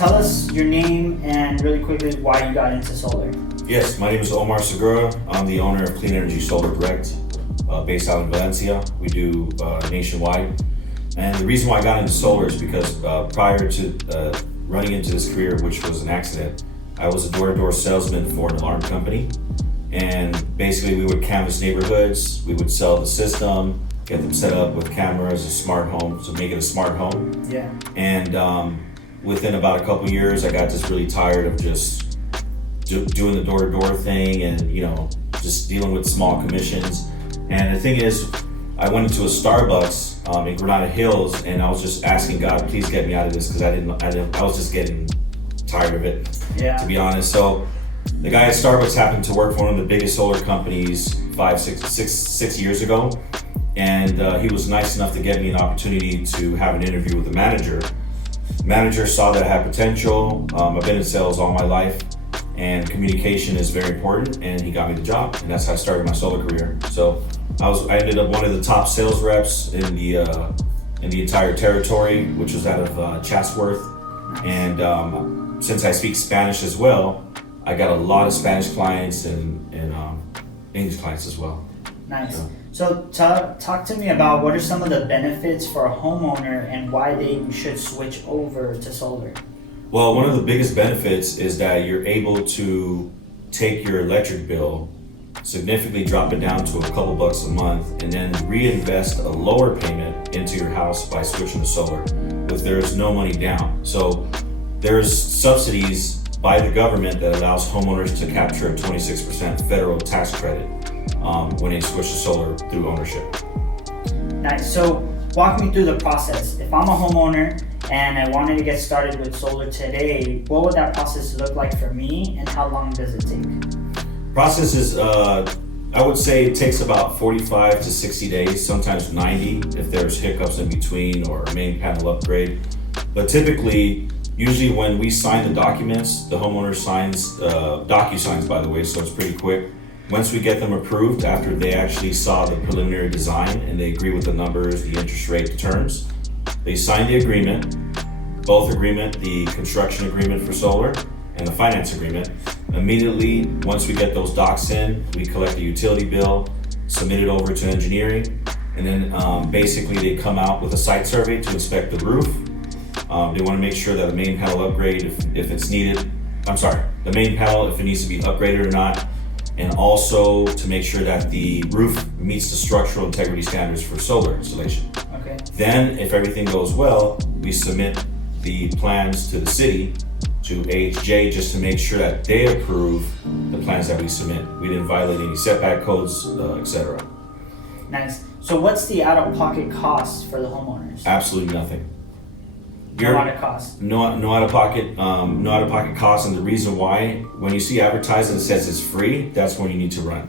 tell us your name and really quickly why you got into solar. Yes, my name is Omar Segura. I'm the owner of Clean Energy Solar Direct, based out in Valencia. We do nationwide. And the reason why I got into solar is because prior to running into this career, which was an accident, I was a door-to-door salesman for an alarm company. And basically we would canvass neighborhoods, we would sell the system, get them set up with cameras, a smart home, so make it a smart home. Yeah. And within about a couple years, I got just really tired of just doing the door-to-door thing and, you know, just dealing with small commissions. And the thing is, I went into a Starbucks in Granada Hills, and I was just asking God, please get me out of this, because I was just getting tired of it, to be honest. So the guy at Starbucks happened to work for one of the biggest solar companies 6 years ago, and he was nice enough to get me an opportunity to have an interview with the manager. Manager saw that I had potential. I've been in sales all my life, and communication is very important, and he got me the job, and that's how I started my solar career. So I ended up one of the top sales reps in the entire territory, which was out of Chatsworth. And since I speak Spanish as well, I got a lot of Spanish clients and English clients as well. Nice. So talk to me about what are some of the benefits for a homeowner and why they should switch over to solar. Well, one of the biggest benefits is that you're able to take your electric bill, significantly drop it down to a couple bucks a month, and then reinvest a lower payment into your house by switching to solar, because there's no money down. So there's subsidies by the government that allows homeowners to capture a 26% federal tax credit when they switch to solar through ownership. Nice. So walk me through the process. If I'm a homeowner and I wanted to get started with solar today, what would that process look like for me, and how long does it take? Process is, I would say it takes about 45 to 60 days, sometimes 90 if there's hiccups in between or a main panel upgrade. But typically, usually when we sign the documents, the homeowner signs, DocuSigns by the way, so it's pretty quick. Once we get them approved, after they actually saw the preliminary design and they agree with the numbers, the interest rate, the terms, they sign the agreement, both agreement, the construction agreement for solar and the finance agreement. Immediately, once we get those docs in, we collect a utility bill, submit it over to engineering, and then basically they come out with a site survey to inspect the roof. They want to make sure that the main panel upgrade, if it's needed, the main panel, if it needs to be upgraded or not, and also to make sure that the roof meets the structural integrity standards for solar installation. Okay. Then, if everything goes well, we submit the plans to the city, to AHJ, just to make sure that they approve the plans that we submit. We didn't violate any setback codes, etc. Nice. So what's the out-of-pocket cost for the homeowners? Absolutely nothing. No out-of-cost. No out-of-pocket costs, and the reason why, when you see advertising that says it's free, that's when you need to run.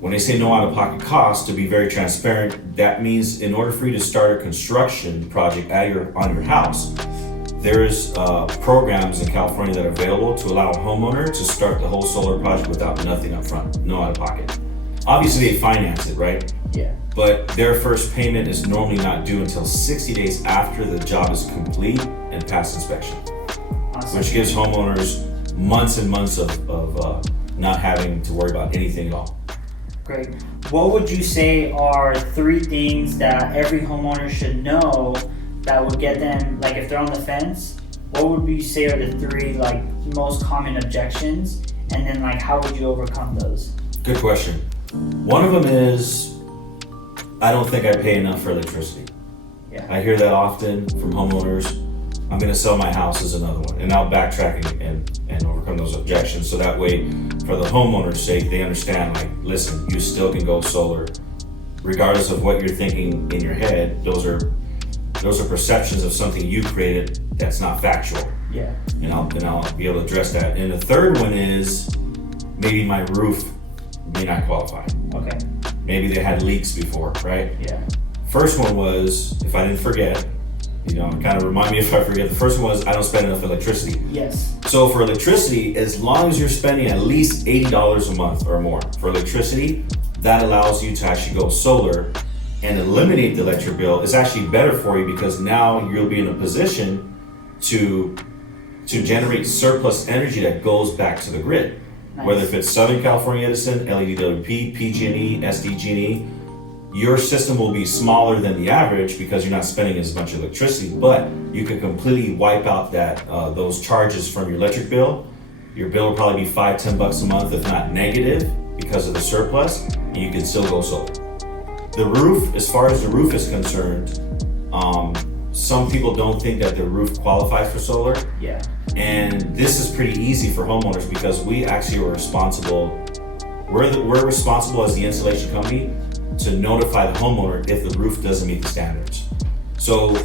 When they say no out-of-pocket cost, to be very transparent, that means in order for you to start a construction project on your house, there's programs in California that are available to allow a homeowner to start the whole solar project without nothing up front, no out-of-pocket. Obviously, they finance it, right? Yeah. But their first payment is normally not due until 60 days after the job is complete and past inspection. Awesome. Which gives homeowners months and months of not having to worry about anything at all. Great. What would you say are 3 things that every homeowner should know that would get them, like if they're on the fence, what would you say are the 3 like most common objections, and then like how would you overcome those? Good question. One of them is, I don't think I pay enough for electricity. Yeah. I hear that often from homeowners. I'm gonna sell my house is another one. And I'll backtrack and overcome those objections, so that way, for the homeowner's sake, they understand, like, listen, you still can go solar. Regardless of what you're thinking in your head, those are perceptions of something you created that's not factual. Yeah. And I'll be able to address that. And the third one is, maybe my roof may not qualify. Okay. Maybe they had leaks before, right? Yeah. First one was, if I didn't forget, kind of remind me if I forget. The first one was, I don't spend enough electricity. Yes. So for electricity, as long as you're spending at least $80 a month or more for electricity, that allows you to actually go solar and eliminate the electric bill. It's actually better for you, because now you'll be in a position to to generate surplus energy that goes back to the grid. Nice. Whether if it's Southern California Edison, LEDWP, PG&E, SDG&E, your system will be smaller than the average because you're not spending as much electricity, but you can completely wipe out those charges from your electric bill. Your bill will probably be $5-10 a month, if not negative, because of the surplus, and you can still go solar. The roof, as far as the roof is concerned, some people don't think that the roof qualifies for solar. Yeah. And this is pretty easy for homeowners because we actually are responsible. We're responsible as the installation company to notify the homeowner if the roof doesn't meet the standards. So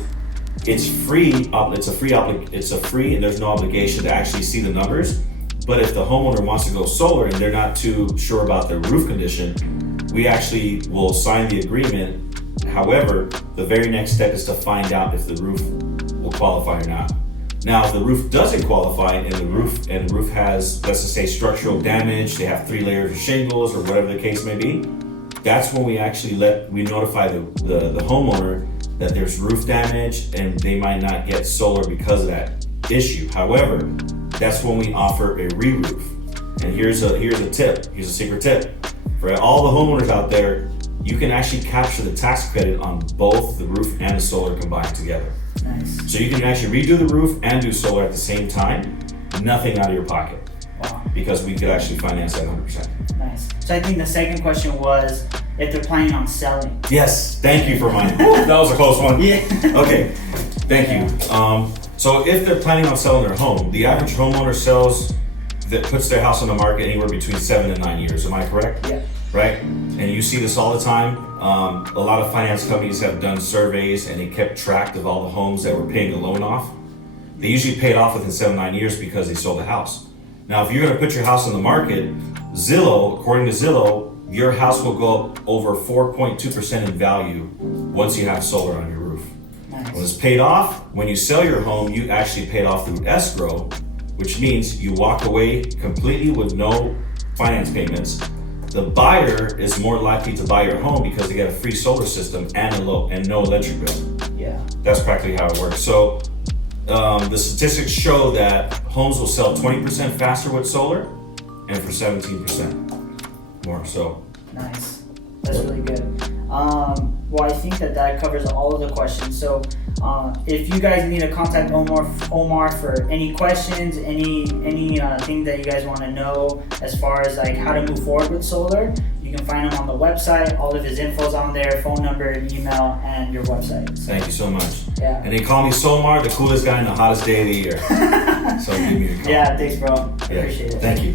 it's free. It's a free, and there's no obligation to actually see the numbers. But if the homeowner wants to go solar and they're not too sure about their roof condition, we actually will sign the agreement. However, the very next step is to find out if the roof will qualify or not. Now, if the roof doesn't qualify and the roof has, let's just say, structural damage, they have 3 layers of shingles or whatever the case may be, that's when we actually notify the homeowner that there's roof damage and they might not get solar because of that issue. However, that's when we offer a re-roof. And here's a tip, here's a secret tip. For all the homeowners out there, you can actually capture the tax credit on both the roof and the solar combined together. Nice. So you can actually redo the roof and do solar at the same time, nothing out of your pocket. Wow. Because we could actually finance that 100%. Nice. So I think the second question was if they're planning on selling. Yes, thank you for mine. That was a close one. Yeah. Okay, thank you. So if they're planning on selling their home, the average homeowner puts their house on the market anywhere between 7 and 9 years. Am I correct? Yeah. Right? And you see this all the time. A lot of finance companies have done surveys and they kept track of all the homes that were paying the loan off. They usually pay it off within 7-9 years because they sold the house. Now, if you're going to put your house on the market, according to Zillow, your house will go up over 4.2% in value once you have solar on your roof. Nice. When it's paid off, when you sell your home, you actually pay it off through escrow, which means you walk away completely with no finance payments. The buyer is more likely to buy your home because they get a free solar system and no electric bill. Yeah. That's practically how it works. So the statistics show that homes will sell 20% faster with solar and for 17% more. So nice. That's really good. Well, I think that covers all of the questions. So if you guys need to contact Omar for any questions, any thing that you guys want to know as far as like how to move forward with solar, you can find him on the website. All of his info's on there, phone number, email, and your website. Thank you so much. Yeah. And they call me Somar, the coolest guy in the hottest day of the year. So give me a call. Yeah, thanks, bro. I appreciate it. Thank you.